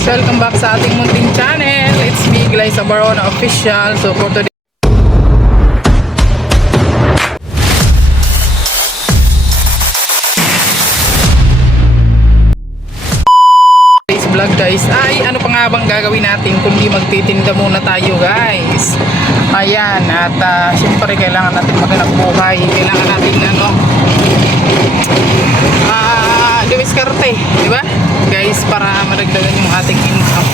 guys! Welcome back sa ating munting channel. It's me, Glyza Barona Official. So for today's vlog guys, ay ano pa nga bang gagawin natin kundi magtitinda muna tayo guys. Ayan, at syempre kailangan natin maghanap buhay. Kailangan natin dumiskarte, di ba? Guys, para madagdagan yung ating income.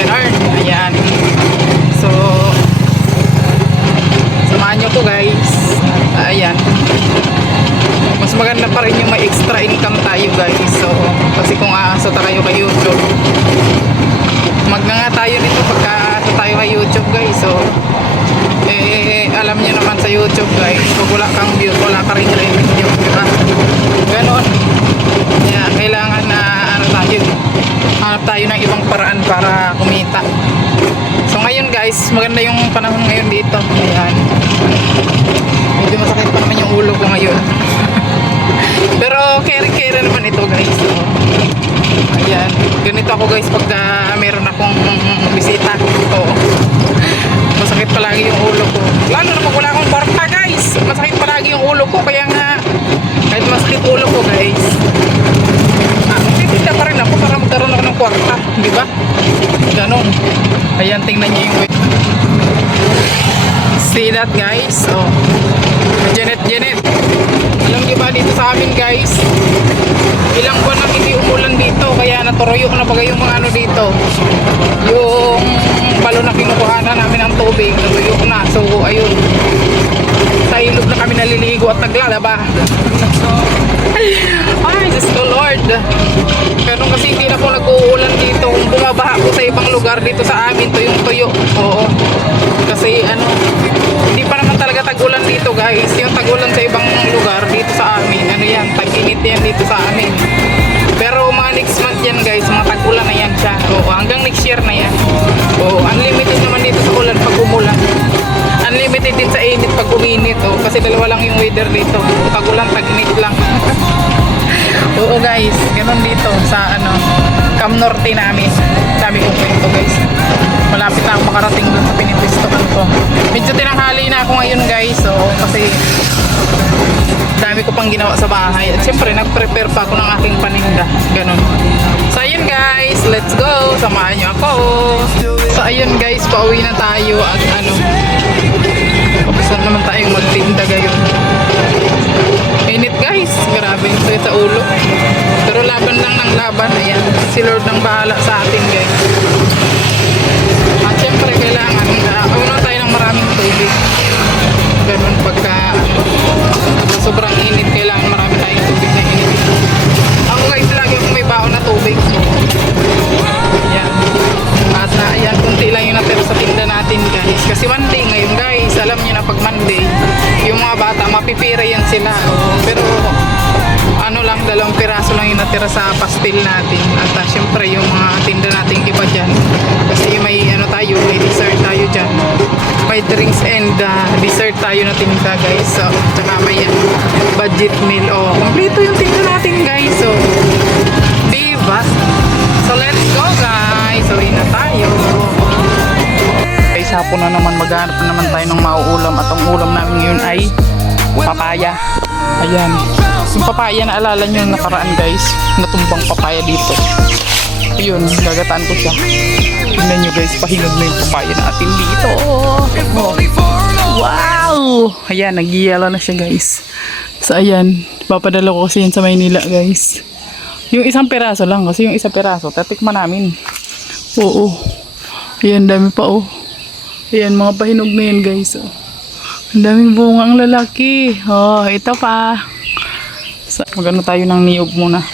Ganun, ayan. So, samahan nyo ko guys. Ayan. Mas maganda pa rin yung may extra income tayo guys. So, kasi kung aasota kayo kay YouTube, magna nga tayo nito pagka tayo kay YouTube guys. So, alam niyo naman sa YouTube guys, kung wala kang view, wala ka rin revenue, diba? Ganon. Yeah, kailangan na hanap tayo ng ibang paraan para kumita. So ngayon guys, maganda yung panahon ngayon dito. Ayan. Medyo masakit pa naman yung ulo ko ngayon. Pero kere-kere naman ito guys. So, ayan. Ganito ako guys pagka meron akong bisita. Oo. Masakit palagi yung ulo ko. Lalo na pag wala akong kwarta guys. Masakit palagi yung ulo ko. Kaya nga, kahit masakit ulo ko guys, magtitinda pa rin ako para magkaroon ako ng kwarta. Di ba? Ganon. Ayan, tingnan nyo yung see that guys. So, Janet. Alam nyo ba dito sa amin guys, ilang buwan nang hindi umulan dito, kaya naturoyo na bagay yung mga dito, yung balo na kinukuhanan namin ng tubig, naturoyo na. So ayun, sa ilog na kami naliligo at naglalaba. Ay, Diyos ko Lord. Pero kasi hindi na po nag-uulan dito. Kung bumabaha po sa ibang lugar dito sa amin, tuyong-tuyo. Oo. Kasi hindi pa naman talaga tag-ulan dito guys. Yung tag-ulan sa ibang lugar dito sa amin, yan, tag-init yan dito sa amin. Pero mga next month yan guys, mga tag-ulan na yan siya. Oo, hanggang next year na yan. Oo, unlimited naman dito sa ulan pag umulan. Unlimited din sa init pag uminit. Oh, kasi dalawa lang yung weather dito. Tag-ulan, tag-init lang. Oo guys, ganun dito sa Cam Norte namin. Dami kong kwento guys. Malapit na ako makarating doon sa pinipwestohan ko. Medyo tinanghali na ako ngayon guys. So, kasi dami ko pang ginawa sa bahay. At syempre, nag-prepare pa ako ng aking paninda. Ganun. So, ayun guys. Let's go. Samahan nyo ako. So, ayun guys. Pauwi na tayo. At saan naman tayong magtinda ngayon. Init guys. Grabe yung sakit sa ulo. Pero laban lang ng laban. Ayan. Si Lord nang bahala sa atin guys. At syempre, kailangan una tayo ng maraming tubig. Ganun pagka sobrang init, kailangan marami tayong tubig na init. Ako guys, lagi akong may baon na tubig. So, ayan. At ayan, kunti lang yung natira sa tinda natin guys. Kasi Monday ngayon guys, alam nyo na pag Monday, yung mga bata, mapipira yan sila. Pero, lang, 2 piraso lang yung natira sa pastel natin. At syempre, yung mga tinda nating iba dyan. Kasi may may dessert tayo dyan. May drinks and dessert tayo na tinda guys. So, tsaka may budget meal. Oh, kompleto yung tinda natin guys. So, diba? So, let's go guys. So, na tayo. Guys, hapon na naman, maghanap na naman tayo ng mauulam. At ang ulam namin ngayon ay papaya. Ayan. Yung papaya, naalala nyo yung nakaraan guys. Natumbang papaya dito. Ayun, gagataan ko siya. Tingnan nyo guys, pahinag na yung papaya natin dito. Oh. Wow! Ayan, nag-yellow na siya guys. So ayan, papadala ko kasi yan sa Maynila guys. Yung isang peraso lang, kasi yung isang peraso tatikman namin. Oo. Ayan, dami pa oh. Ayan, mga pahinog na yan guys. Oh. Ang daming bunga ang lalaki. Oh, ito pa. So, magano tayo ng niyog muna.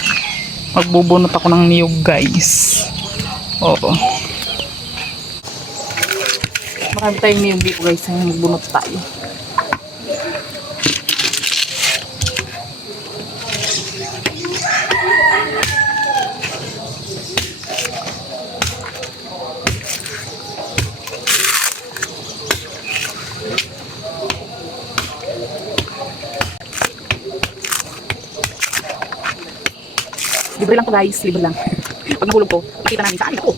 Magbubunot ako ng niyog guys. Oo. Marami tayong niyog dito guys. Magbunot tayo. Libre lang to guys, libre lang. Pag Pag mahulog to, makita namin saan ako.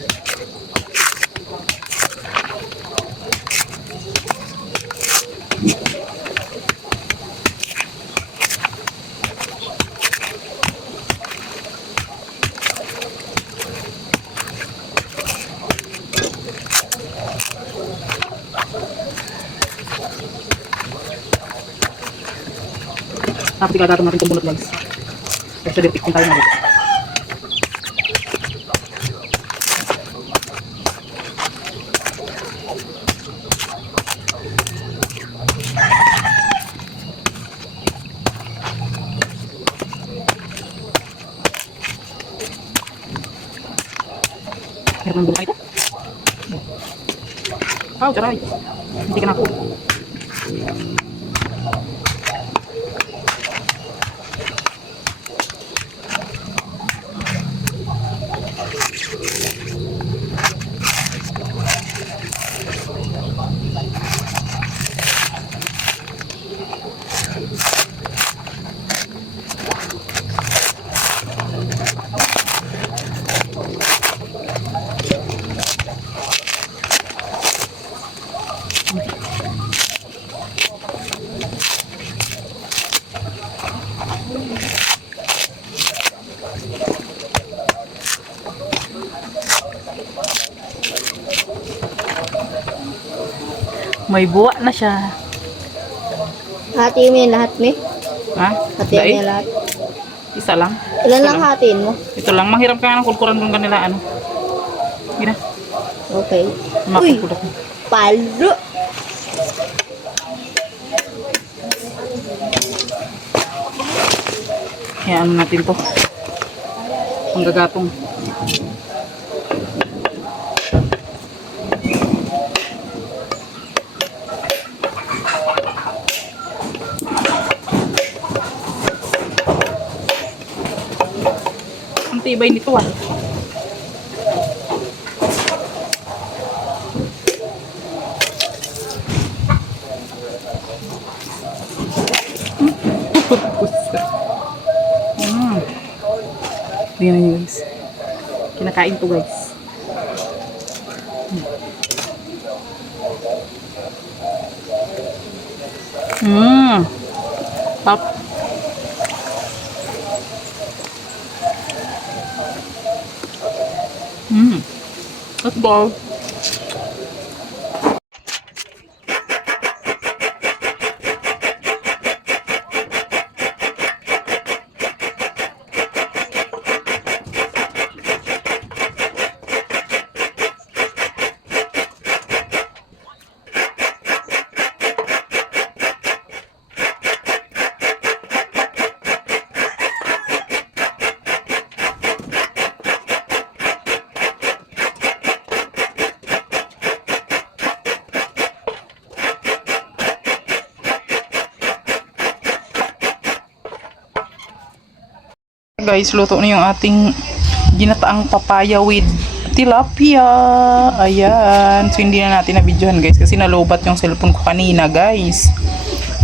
Tapos ikagagawin natin itong bunot guys. Kasi direct tayo na dito. Hirap ng bunot ito. Oh, taray. Hindi ka na ako. May buwa na siya. Hatiin mo yan lahat, me. Ha? Hatiin mo Dai? yan lahat. Isa lang? Ilan lang hatiin mo? Ito lang. Mahirap kaya ng kulkuran doon kanila ano. Gina. Okay. Uy! Makukulot. Palo! Kaya ano natin to. Ang gagatong. Ang tibay nito ah. Tingnan nyo guys. Kinakain to guys. Top. Let's go. Guys, luto na yung ating ginataang papaya with tilapia. Ayan. So, hindi na natin na-videohan guys kasi nalobat yung cellphone ko kanina guys.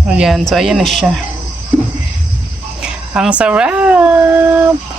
Ayan. So, ayan na siya. Ang sarap!